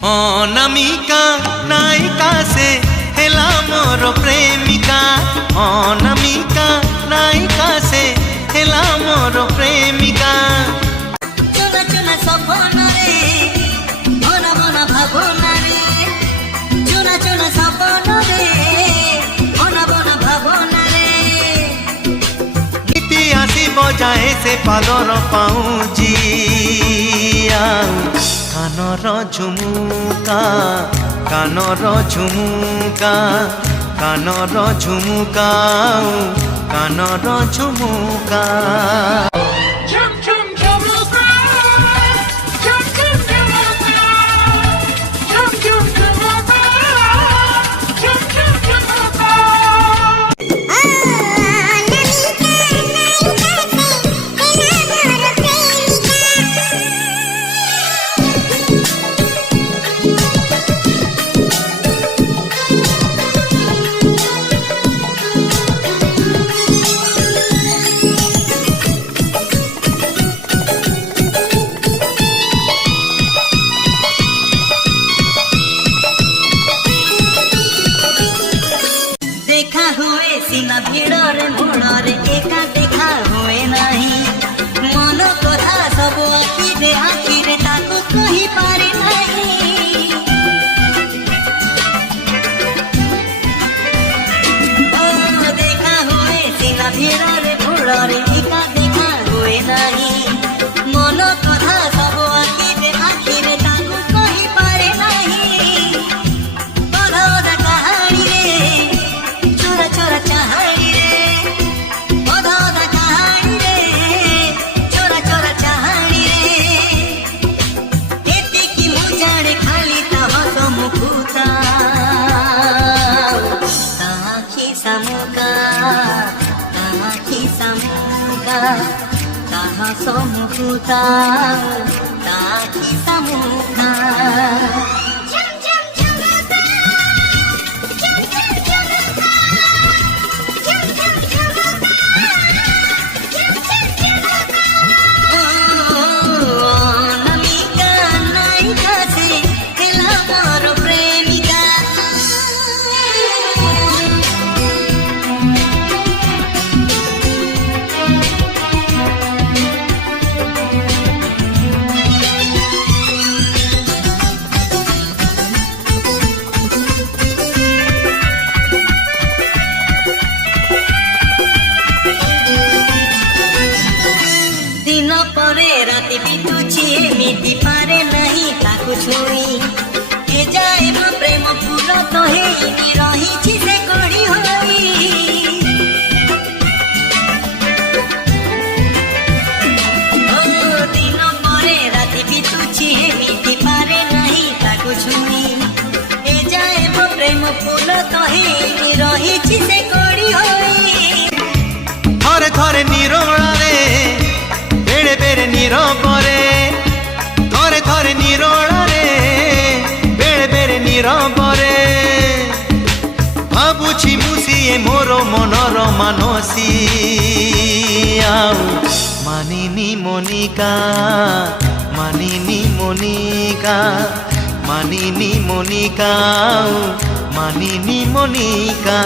অনামিকা নায়িকা সে হেলা মোর প্রেমিকা। অনামিকা নায়িকা সে হেলা মোর প্রেমিকা। চোনা চোনা সপনরে মনা মনা ভাবনারে, চোনা চোনা সপনরে মনা মনা ভাবনারে। গীতি আসি বজায় সে পাদর পাউজি কানর ঝুমুকা, কানর ঝুমুকা, কানর ঝুমুকা, কানর ঝুমুকা। देखा हुए सीना भिड़रे मोड़रे एका देखा हुए नहीं। मन कथा सब आखिरे आखिरे ताको कही पारे नहीं। ओ देखा हुए सीना भिड़रे मोड़रे एका देखा हुए नहीं। मन कथा सब आखिरे आखिरे ताको कही पारे नहीं। Taha somukuta, tahi samuka. Jum jum jumuka, jum jum jumuka, jum jum jumuka, jum jum jumuka. Oh, namika naika se hela mor premika. दिन परे राति बितुछि एमिति पारे नहीं ताकु छुई। के जाए मो प्रेम फूल तो हेनी रहिछि से कड़ी होई। ओ दिन परे राति बितुछि एमिति पारे नहीं ताकु छुई। के जाए मो प्रेम फूल तो हेनी रहिछि से कड़ी होई। थरे थरे निरोलारे बेड़े बेड़े नीरबरे, थरे थरे निरोलारे बेड़े बेड़े नीरबरे। भाबुछि मुसिए मोर मनर मानसी मानिनी मनिका, मानिनी मनिका, मानिनी मनिका, मानिनी मनिका।